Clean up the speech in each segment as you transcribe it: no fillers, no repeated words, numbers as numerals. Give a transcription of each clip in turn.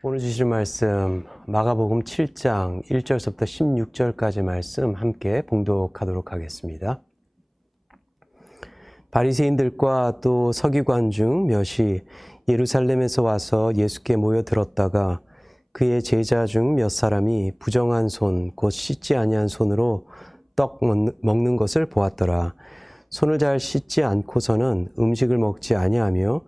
오늘 주실 말씀 마가복음 7장 1절부터 16절까지 말씀 함께 봉독하도록 하겠습니다. 바리새인들과 또 서기관 중 몇이 예루살렘에서 와서 예수께 모여들었다가 그의 제자 중 몇 사람이 부정한 손 곧 씻지 아니한 손으로 떡 먹는 것을 보았더라. 손을 잘 씻지 않고서는 음식을 먹지 아니하며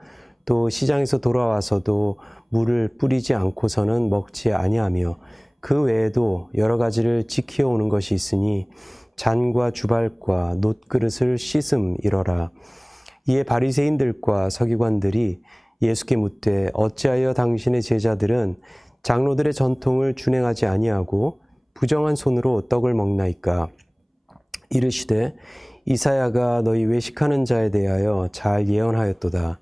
또 시장에서 돌아와서도 물을 뿌리지 않고서는 먹지 아니하며 그 외에도 여러 가지를 지켜오는 것이 있으니 잔과 주발과 놋그릇을 씻음이러라. 이에 바리새인들과 서기관들이 예수께 묻되 어찌하여 당신의 제자들은 장로들의 전통을 준행하지 아니하고 부정한 손으로 떡을 먹나이까? 이르시되 이사야가 너희 외식하는 자에 대하여 잘 예언하였도다.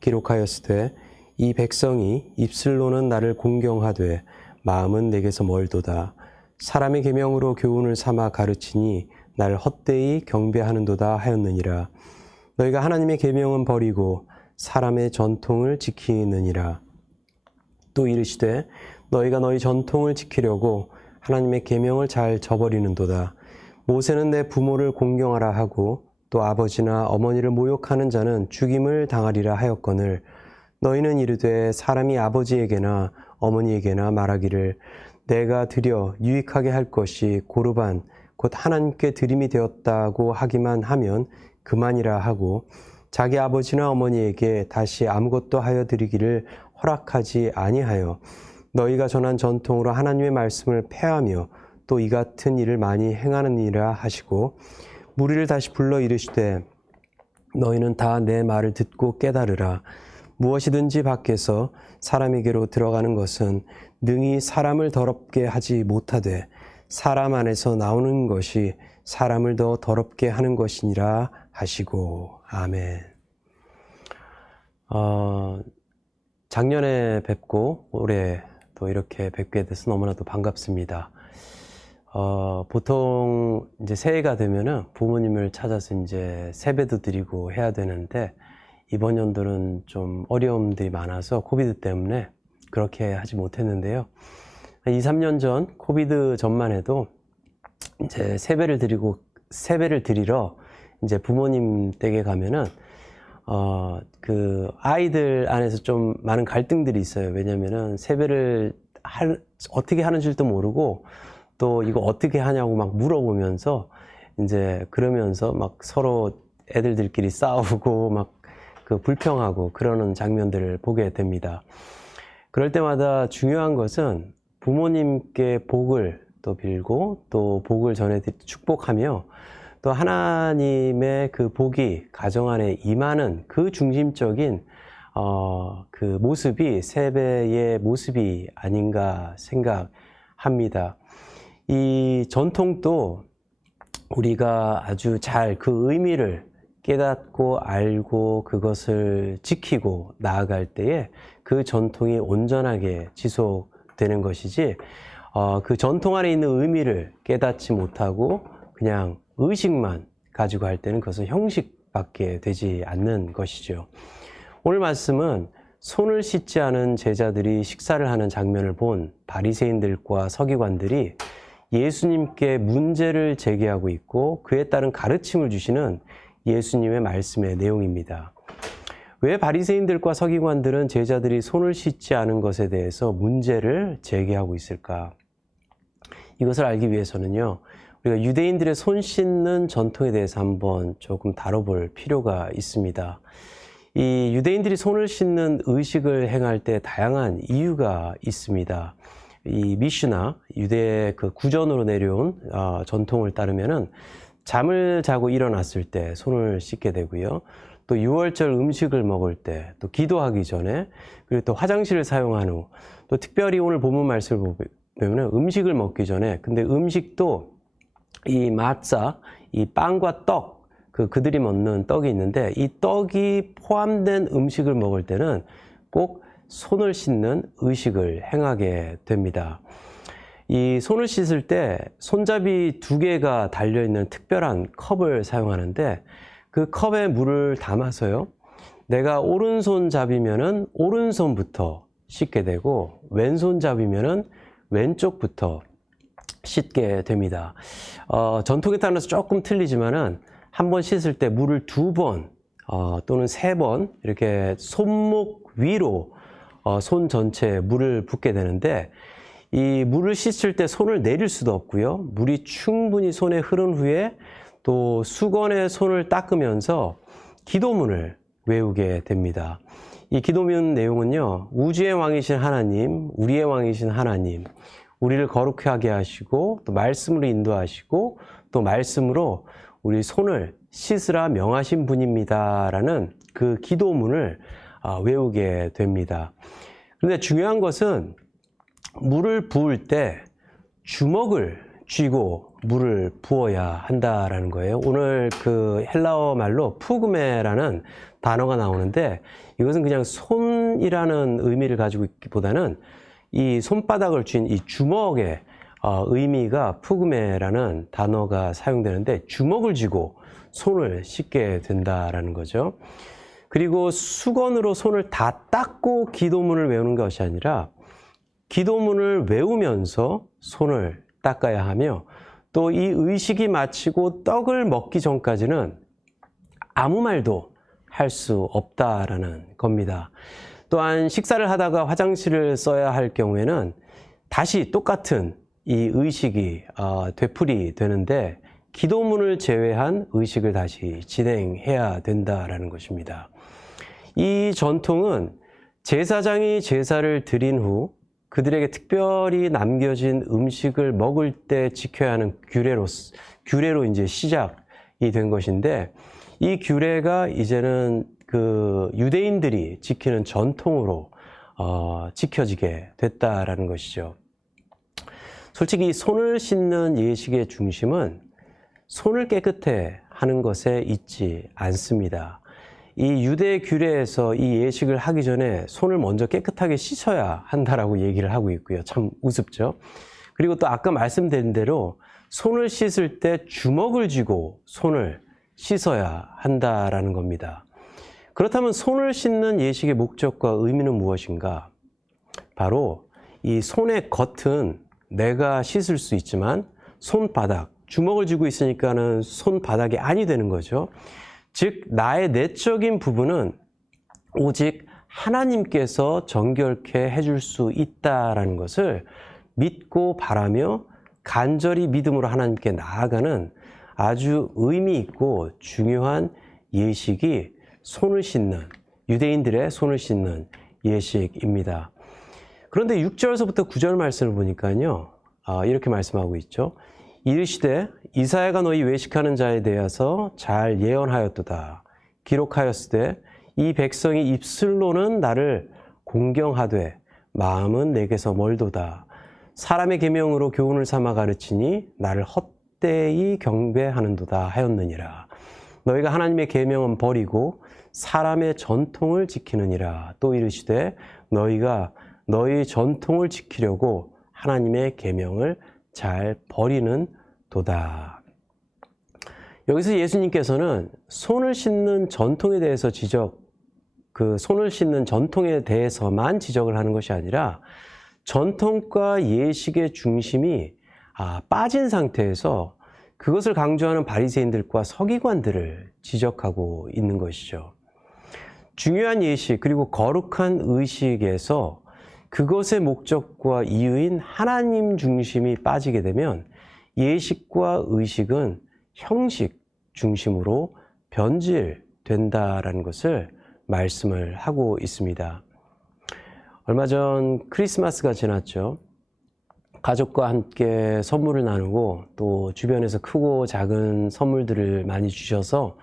기록하였으되 이 백성이 입술로는 나를 공경하되 마음은 내게서 멀도다. 사람의 계명으로 교훈을 삼아 가르치니 나를 헛되이 경배하는도다 하였느니라. 너희가 하나님의 계명은 버리고 사람의 전통을 지키느니라. 또 이르시되 너희가 너희 전통을 지키려고 하나님의 계명을 잘 저버리는도다. 모세는 내 부모를 공경하라 하고 또 아버지나 어머니를 모욕하는 자는 죽임을 당하리라 하였거늘 너희는 이르되 사람이 아버지에게나 어머니에게나 말하기를 내가 드려 유익하게 할 것이 고르반 곧 하나님께 드림이 되었다고 하기만 하면 그만이라 하고 자기 아버지나 어머니에게 다시 아무것도 하여 드리기를 허락하지 아니하여 너희가 전한 전통으로 하나님의 말씀을 폐하며 또 이 같은 일을 많이 행하느니라 하시고 무리를 다시 불러 이르시되 너희는 다 내 말을 듣고 깨달으라. 무엇이든지 밖에서 사람에게로 들어가는 것은 능히 사람을 더럽게 하지 못하되 사람 안에서 나오는 것이 사람을 더 더럽게 하는 것이니라 하시고 아멘. 작년에 뵙고 올해 또 이렇게 뵙게 돼서 너무나도 반갑습니다. 보통 이제 새해가 되면은 부모님을 찾아서 이제 세배도 드리고 해야 되는데 이번 연도는 좀 어려움들이 많아서 코비드 때문에 그렇게 하지 못했는데요. 2, 3년 전 코비드 전만 해도 이제 세배를 드리러 이제 부모님 댁에 가면은 그 아이들 안에서 좀 많은 갈등들이 있어요. 왜냐면은 세배를 어떻게 하는 줄도 모르고 또 이거 어떻게 하냐고 막 물어보면서 이제 그러면서 막 서로 애들들끼리 싸우고 막 그 불평하고 그러는 장면들을 보게 됩니다. 그럴 때마다 중요한 것은 부모님께 복을 또 빌고 또 복을 축복하며 또 하나님의 그 복이 가정 안에 임하는 그 중심적인 그 모습이 세배의 모습이 아닌가 생각합니다. 이 전통도 우리가 아주 잘 그 의미를 깨닫고 알고 그것을 지키고 나아갈 때에 그 전통이 온전하게 지속되는 것이지, 그 전통 안에 있는 의미를 깨닫지 못하고 그냥 의식만 가지고 할 때는 그것은 형식밖에 되지 않는 것이죠. 오늘 말씀은 손을 씻지 않은 제자들이 식사를 하는 장면을 본 바리새인들과 서기관들이 예수님께 문제를 제기하고 있고 그에 따른 가르침을 주시는 예수님의 말씀의 내용입니다. 왜 바리새인들과 서기관들은 제자들이 손을 씻지 않은 것에 대해서 문제를 제기하고 있을까? 이것을 알기 위해서는요, 우리가 유대인들의 손 씻는 전통에 대해서 한번 조금 다뤄볼 필요가 있습니다. 이 유대인들이 손을 씻는 의식을 행할 때 다양한 이유가 있습니다. 이 미슈나 유대의 그 구전으로 내려온 전통을 따르면은 잠을 자고 일어났을 때 손을 씻게 되고요. 또 유월절 음식을 먹을 때, 또 기도하기 전에, 그리고 또 화장실을 사용한 후, 또 특별히 오늘 본문 말씀을 보면 음식을 먹기 전에, 근데 음식도 이 마tzah, 이 빵과 떡, 그들이 먹는 떡이 있는데 이 떡이 포함된 음식을 먹을 때는 꼭 손을 씻는 의식을 행하게 됩니다. 이 손을 씻을 때 손잡이 2개가 달려있는 특별한 컵을 사용하는데 그 컵에 물을 담아서요, 내가 오른손잡이면은 오른손부터 씻게 되고 왼손잡이면은 왼쪽부터 씻게 됩니다. 전통에 따라서 조금 틀리지만은 한 번 씻을 때 물을 2번 또는 3번 이렇게 손목 위로 손 전체에 물을 붓게 되는데, 이 물을 씻을 때 손을 내릴 수도 없고요. 물이 충분히 손에 흐른 후에 또 수건에 손을 닦으면서 기도문을 외우게 됩니다. 이 기도문 내용은요, 우주의 왕이신 하나님, 우리의 왕이신 하나님, 우리를 거룩하게 하시고 또 말씀으로 인도하시고 또 말씀으로 우리 손을 씻으라 명하신 분입니다 라는 그 기도문을 외우게 됩니다. 그런데 중요한 것은 물을 부을 때 주먹을 쥐고 물을 부어야 한다라는 거예요. 오늘 그 헬라어 말로 푸그메라는 단어가 나오는데 이것은 그냥 손이라는 의미를 가지고 있기보다는 이 손바닥을 쥔 이 주먹의 의미가 푸그메라는 단어가 사용되는데 주먹을 쥐고 손을 씻게 된다라는 거죠. 그리고 수건으로 손을 다 닦고 기도문을 외우는 것이 아니라 기도문을 외우면서 손을 닦아야 하며, 또 이 의식이 마치고 떡을 먹기 전까지는 아무 말도 할 수 없다라는 겁니다. 또한 식사를 하다가 화장실을 써야 할 경우에는 다시 똑같은 이 의식이 되풀이 되는데 기도문을 제외한 의식을 다시 진행해야 된다라는 것입니다. 이 전통은 제사장이 제사를 드린 후 그들에게 특별히 남겨진 음식을 먹을 때 지켜야 하는 규례로 이제 시작이 된 것인데, 이 규례가 이제는 그 유대인들이 지키는 전통으로 지켜지게 됐다라는 것이죠. 솔직히 손을 씻는 예식의 중심은 손을 깨끗해 하는 것에 있지 않습니다. 이 유대 규례에서 이 예식을 하기 전에 손을 먼저 깨끗하게 씻어야 한다라고 얘기를 하고 있고요. 참 우습죠. 그리고 또 아까 말씀드린 대로 손을 씻을 때 주먹을 쥐고 손을 씻어야 한다라는 겁니다. 그렇다면 손을 씻는 예식의 목적과 의미는 무엇인가? 바로 이 손의 겉은 내가 씻을 수 있지만 손바닥, 주먹을 쥐고 있으니까는 손바닥이 아니 되는 거죠. 즉 나의 내적인 부분은 오직 하나님께서 정결케 해줄 수 있다라는 것을 믿고 바라며 간절히 믿음으로 하나님께 나아가는 아주 의미 있고 중요한 예식이 손을 씻는, 유대인들의 손을 씻는 예식입니다. 그런데 6절에서부터 9절 말씀을 보니까요, 이렇게 말씀하고 있죠. 이르시되 이사야가 너희 외식하는 자에 대하여 잘 예언하였도다. 기록하였으되 이 백성이 입술로는 나를 공경하되 마음은 내게서 멀도다. 사람의 계명으로 교훈을 삼아 가르치니 나를 헛되이 경배하는도다 하였느니라. 너희가 하나님의 계명은 버리고 사람의 전통을 지키느니라. 또 이르시되 너희가 너희 전통을 지키려고 하나님의 계명을 잘 버리는 도다. 여기서 예수님께서는 손을 씻는 전통에 대해서 손을 씻는 전통에 대해서만 지적을 하는 것이 아니라 전통과 예식의 중심이 빠진 상태에서 그것을 강조하는 바리새인들과 서기관들을 지적하고 있는 것이죠. 중요한 예식 그리고 거룩한 의식에서 그것의 목적과 이유인 하나님 중심이 빠지게 되면 예식과 의식은 형식 중심으로 변질된다라는 것을 말씀을 하고 있습니다. 얼마 전 크리스마스가 지났죠. 가족과 함께 선물을 나누고 또 주변에서 크고 작은 선물들을 많이 주셔서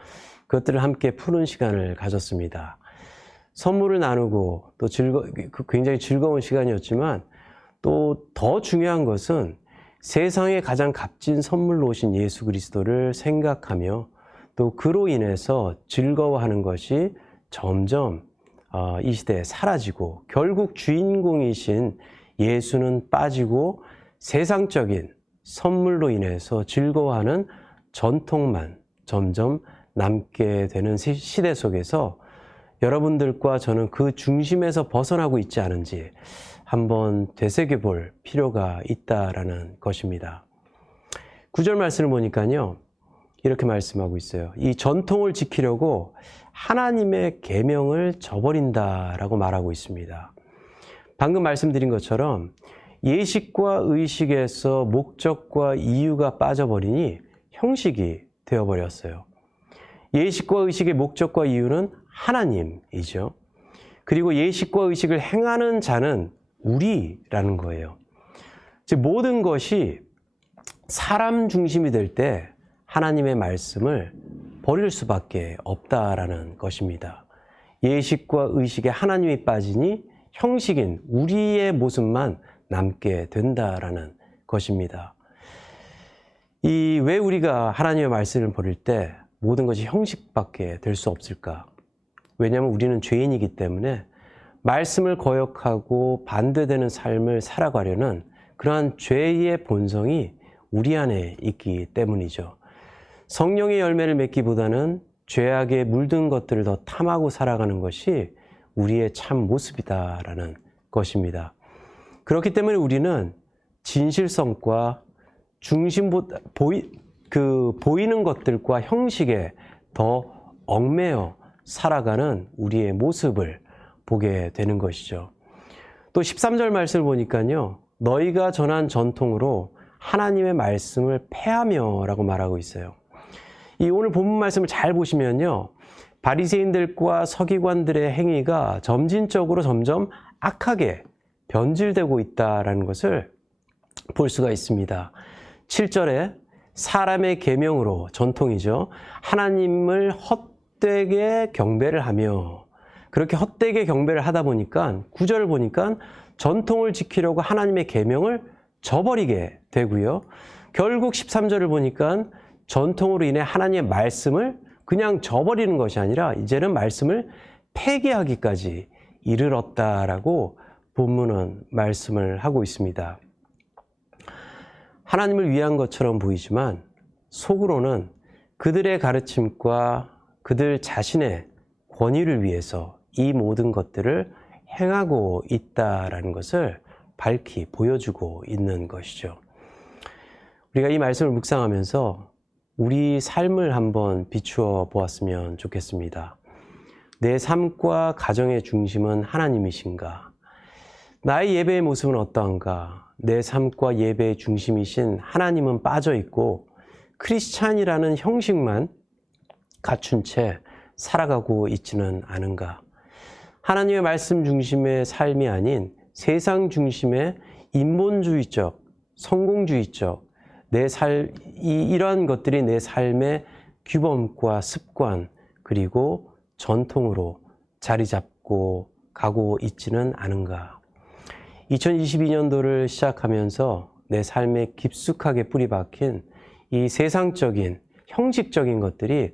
그것들을 함께 푸는 시간을 가졌습니다. 선물을 나누고 또 굉장히 즐거운 시간이었지만 또 더 중요한 것은 세상에 가장 값진 선물로 오신 예수 그리스도를 생각하며 또 그로 인해서 즐거워하는 것이 점점 이 시대에 사라지고 결국 주인공이신 예수는 빠지고 세상적인 선물로 인해서 즐거워하는 전통만 점점 남게 되는 시대 속에서 여러분들과 저는 그 중심에서 벗어나고 있지 않은지 한번 되새겨볼 필요가 있다라는 것입니다. 9절 말씀을 보니까요, 이렇게 말씀하고 있어요. 이 전통을 지키려고 하나님의 계명을 저버린다라고 말하고 있습니다. 방금 말씀드린 것처럼 예식과 의식에서 목적과 이유가 빠져버리니 형식이 되어버렸어요. 예식과 의식의 목적과 이유는 하나님이죠. 그리고 예식과 의식을 행하는 자는 우리라는 거예요. 즉 모든 것이 사람 중심이 될 때 하나님의 말씀을 버릴 수밖에 없다라는 것입니다. 예식과 의식에 하나님이 빠지니 형식인 우리의 모습만 남게 된다라는 것입니다. 왜 우리가 하나님의 말씀을 버릴 때 모든 것이 형식밖에 될 수 없을까? 왜냐하면 우리는 죄인이기 때문에 말씀을 거역하고 반대되는 삶을 살아가려는 그러한 죄의 본성이 우리 안에 있기 때문이죠. 성령의 열매를 맺기보다는 죄악에 물든 것들을 더 탐하고 살아가는 것이 우리의 참 모습이다라는 것입니다. 그렇기 때문에 우리는 진실성과 보이는 것들과 형식에 더 얽매여 살아가는 우리의 모습을 보게 되는 것이죠. 또 13절 말씀을 보니까요, 너희가 전한 전통으로 하나님의 말씀을 폐하며 라고 말하고 있어요. 이 오늘 본문 말씀을 잘 보시면요, 바리새인들과 서기관들의 행위가 점진적으로 점점 악하게 변질되고 있다라는 것을 볼 수가 있습니다. 7절에 사람의 계명으로, 전통이죠, 하나님을 헛되게 경배를 하며, 그렇게 헛되게 경배를 하다 보니까 9절을 보니까 전통을 지키려고 하나님의 계명을 저버리게 되고요. 결국 13절을 보니까 전통으로 인해 하나님의 말씀을 그냥 저버리는 것이 아니라 이제는 말씀을 폐기하기까지 이르렀다라고 본문은 말씀을 하고 있습니다. 하나님을 위한 것처럼 보이지만 속으로는 그들의 가르침과 그들 자신의 권위를 위해서 이 모든 것들을 행하고 있다라는 것을 밝히 보여주고 있는 것이죠. 우리가 이 말씀을 묵상하면서 우리 삶을 한번 비추어 보았으면 좋겠습니다. 내 삶과 가정의 중심은 하나님이신가? 나의 예배의 모습은 어떠한가? 내 삶과 예배의 중심이신 하나님은 빠져 있고 크리스찬이라는 형식만 갖춘 채 살아가고 있지는 않은가? 하나님의 말씀 중심의 삶이 아닌 세상 중심의 인본주의적, 성공주의적 이러한 것들이 내 삶의 규범과 습관 그리고 전통으로 자리 잡고 가고 있지는 않은가? 2022년도를 시작하면서 내 삶에 깊숙하게 뿌리 박힌 이 세상적인 형식적인 것들이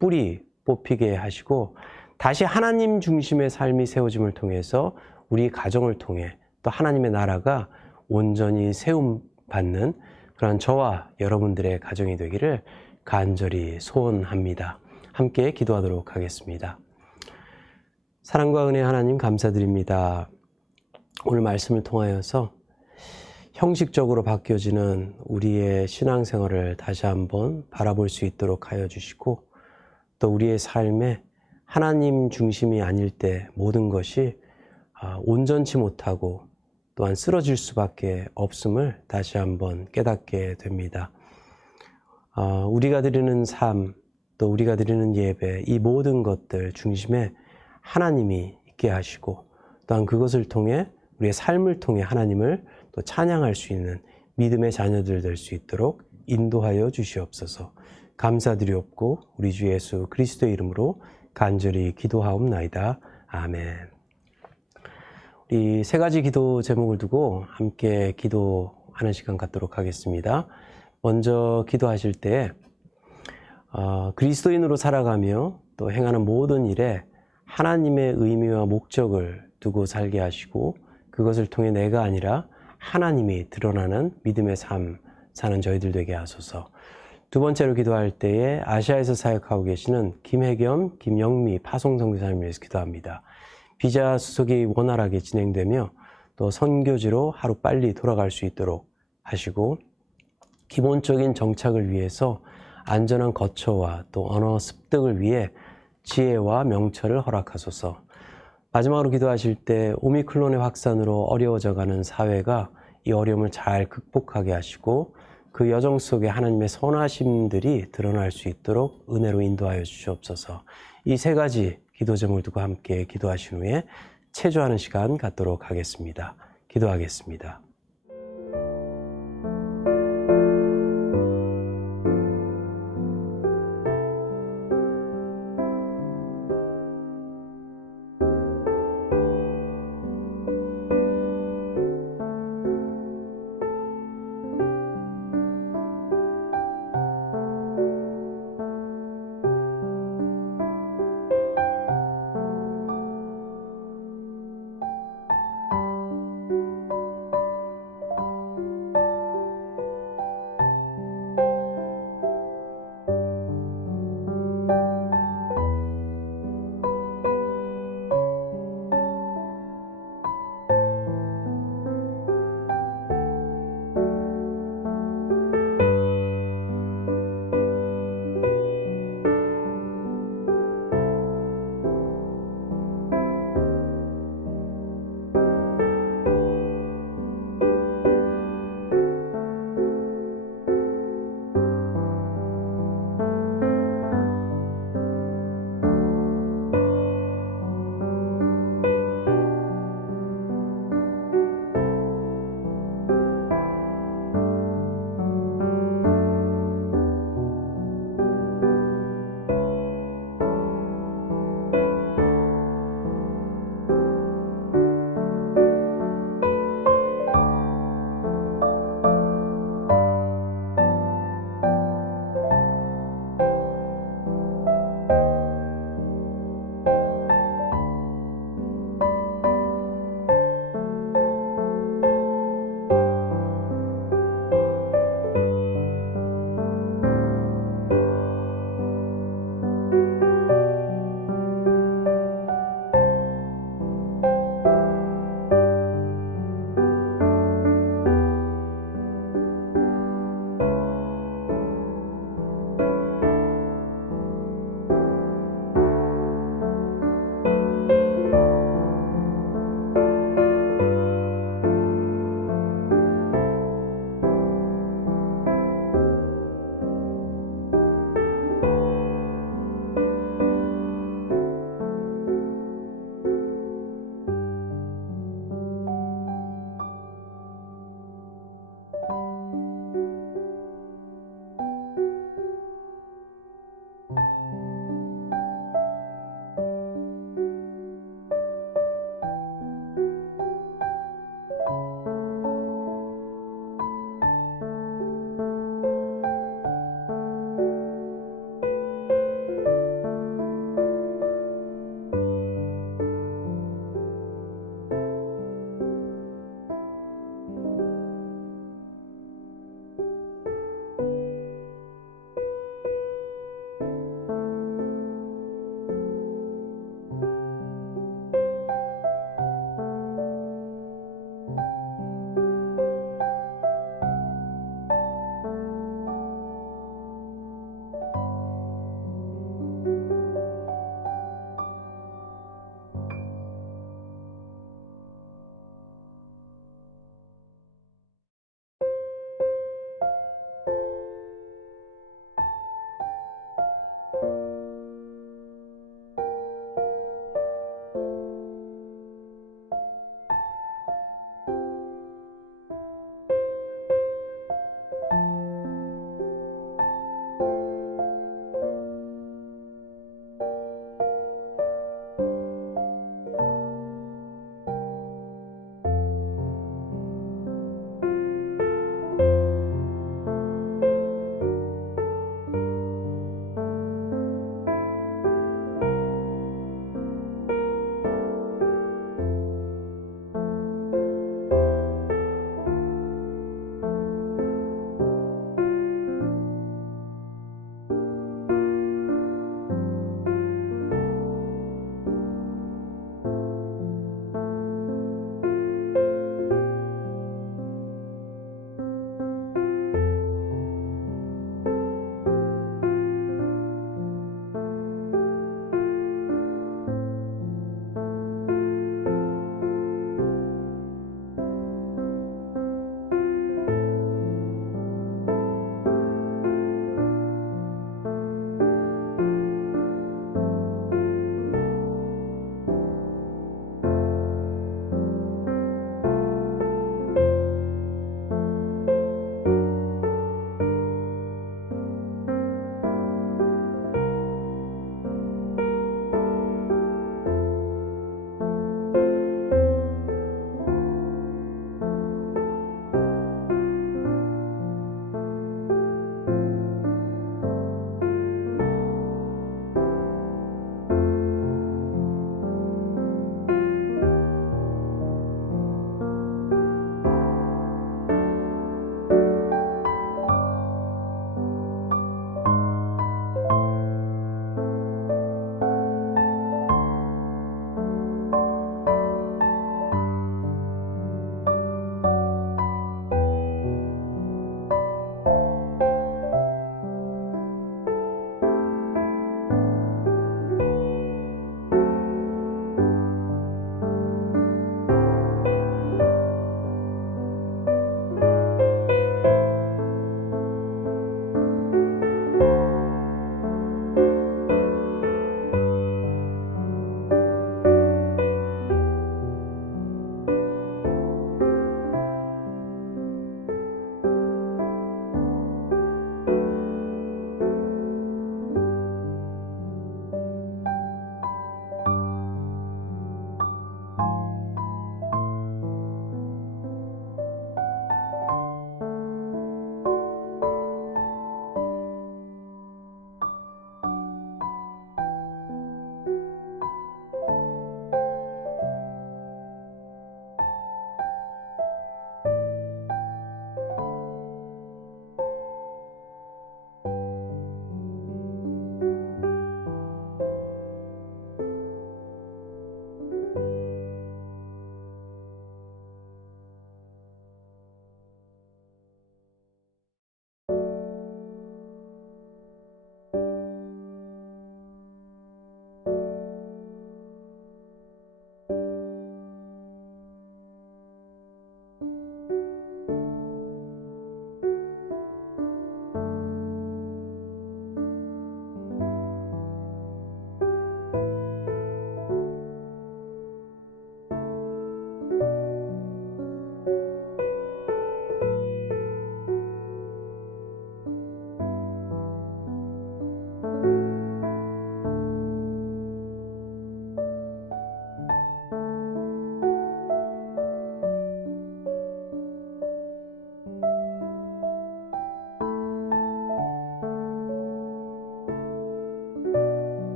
뿌리 뽑히게 하시고 다시 하나님 중심의 삶이 세워짐을 통해서 우리 가정을 통해 또 하나님의 나라가 온전히 세움받는 그런 저와 여러분들의 가정이 되기를 간절히 소원합니다. 함께 기도하도록 하겠습니다. 사랑과 은혜 하나님 감사드립니다. 오늘 말씀을 통하여서 형식적으로 바뀌어지는 우리의 신앙생활을 다시 한번 바라볼 수 있도록 하여 주시고 또 우리의 삶에 하나님 중심이 아닐 때 모든 것이 온전치 못하고 또한 쓰러질 수밖에 없음을 다시 한번 깨닫게 됩니다. 우리가 드리는 삶, 또 우리가 드리는 예배, 이 모든 것들 중심에 하나님이 있게 하시고 또한 그것을 통해 우리의 삶을 통해 하나님을 또 찬양할 수 있는 믿음의 자녀들 될 수 있도록 인도하여 주시옵소서. 감사드리옵고 우리 주 예수 그리스도의 이름으로 간절히 기도하옵나이다. 아멘. 이 세 가지 기도 제목을 두고 함께 기도하는 시간 갖도록 하겠습니다. 먼저 기도하실 때 그리스도인으로 살아가며 또 행하는 모든 일에 하나님의 의미와 목적을 두고 살게 하시고 그것을 통해 내가 아니라 하나님이 드러나는 믿음의 삶 사는 저희들 되게 하소서. 두 번째로 기도할 때에 아시아에서 사역하고 계시는 김혜겸, 김영미 파송선교사님을 위해서 기도합니다. 비자 수속이 원활하게 진행되며 또 선교지로 하루 빨리 돌아갈 수 있도록 하시고 기본적인 정착을 위해서 안전한 거처와 또 언어 습득을 위해 지혜와 명철을 허락하소서. 마지막으로 기도하실 때 오미크론의 확산으로 어려워져가는 사회가 이 어려움을 잘 극복하게 하시고 그 여정 속에 하나님의 선하심들이 드러날 수 있도록 은혜로 인도하여 주시옵소서. 이 세 가지 기도 제목을 두고 함께 기도하신 후에 체조하는 시간 갖도록 하겠습니다. 기도하겠습니다.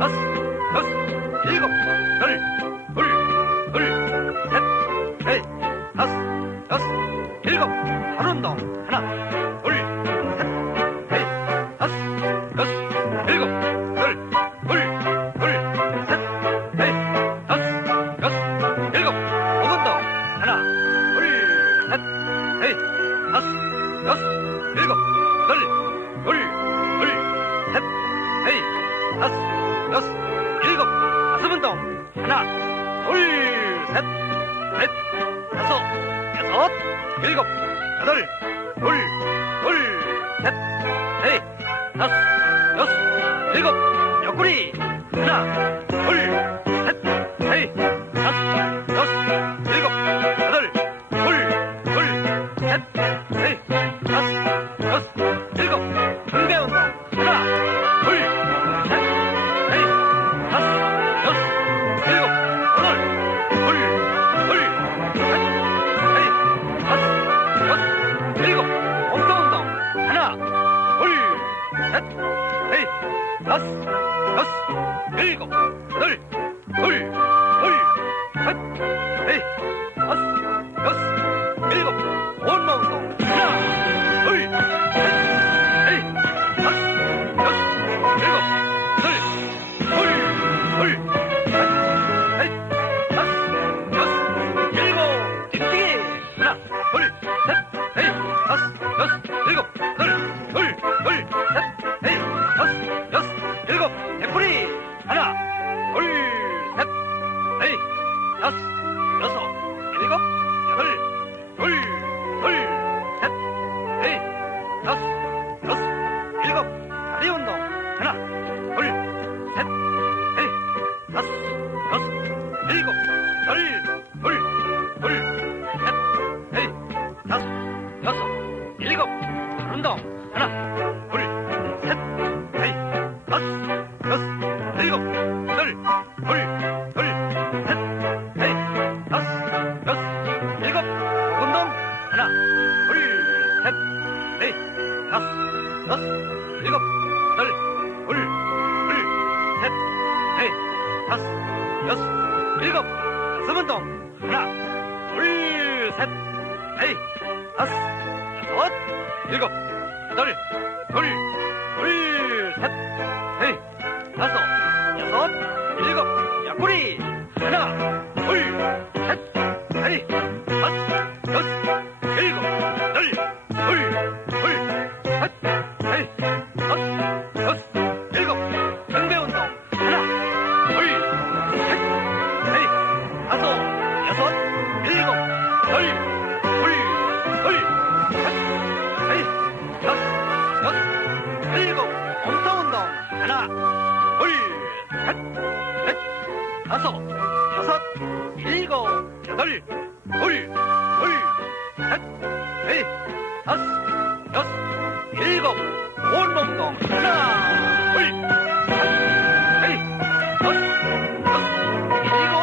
다섯, 여섯, 일곱, 여덟, 둘, 셋, 넷, 다섯, 여섯, 일곱, 발 운동. 하나, 둘, 셋, 넷, 다섯, 여섯, 일곱, 여덟, 둘, 셋, 넷, 다섯, 여섯, 일곱, 목 운동. 하나, 둘, 셋, 넷, 다섯, 여섯, 일곱, 여덟, 둘, 셋, 넷, 다섯, 여섯, 일곱, 가슴 운동. 하나, 둘, 셋, 넷, 다섯, 여섯, 일곱, 여덟, 셋, 넷, 다섯, 여섯, 일곱, 옆구리. 하나, 둘, 셋, 넷, 다섯, 여섯, 일곱, 여덟, 셋, 넷, 다섯, 여섯, 일곱, 등배 운동. 하나, 둘, 셋, 넷, 다섯, 여섯, 일곱, 여덟, 셋, 넷, 다섯, 여섯, 일곱, 엉덩 운동. 하나, 둘, 셋, 넷, 다섯, 여섯, 일곱, 여덟, 셋, 넷, 다섯, 여섯, 일곱, 온몸 운동. 하나, 둘, 셋, 넷, 다섯, 여섯, 일곱, 여덟, 셋, 넷, 다섯, 여섯, 일곱, 뒤치기. 하나, 둘, 셋, 넷, 다섯, 여섯, 일곱, 여덟, 셋, 넷, 다섯, 여섯, 일곱, 옆구리. 하나, 둘, 셋, 넷, 다섯, 여섯, 일곱, 여덟, 셋, 넷, 다섯, 여섯, 일곱, 다리 운동. 하나, 둘, 셋, 넷, 다섯, 여섯, 일곱, 여덟, 셋, 넷, 다섯, 여섯, 일곱, 발 운동. 하나, 둘, 셋, 넷, 다섯, 여섯, 일곱, 여덟, 셋, 넷, 다섯, 여섯, 일곱, 목 운동. 하나, 둘, 셋, 넷, 다섯, 여섯, 일곱, 여덟, 셋, 넷, 다섯, 여섯, 일곱, 가슴 운동. 하나, 둘, 셋, 넷, 다섯, 여섯, 일곱, 여덟, 셋, 넷, 다섯, 여섯, 일곱, 옆구리. 하나, 둘, 셋, 넷, 다섯, 여섯, 일곱, 여덟, 셋, 넷, 다섯, 여섯, 일곱, 등배 운동. 하나, 둘, 셋, 넷, 다섯, 여섯, 일곱, 여덟, 셋, 넷, 다섯, 여섯, 일곱, 몸통 운동. 하나, 둘, 셋, 넷, 다섯, 여섯, 일곱, 여덟, 셋, 넷, 다섯, 여섯, 일곱, 온몸 운동. 하나, 둘, 셋, 넷, 다섯, 여섯, 일곱,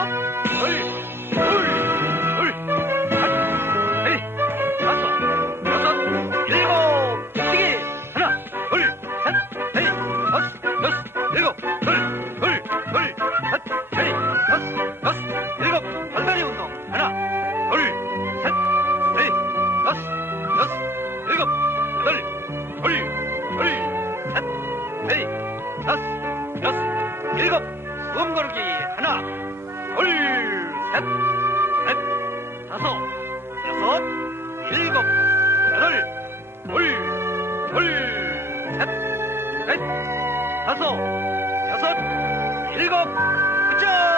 셋, 넷, 다섯, 여섯, 일곱, 뛰기. 하나, 둘, 셋, 넷, 다섯, 여섯, 일곱, 셋, 넷, 다섯, 여섯, 일곱, 발다리 운동. 하나, 둘, 셋, 넷, 다섯, 여섯, 일곱, 여덟, 셋, 넷, 다섯, 여섯, 일곱, 숨 고르기. 하나, 둘, 셋, 넷, 다섯, 여섯, 일곱, 여덟, 셋, 넷, 다섯, 여섯, 일곱, 굿잡!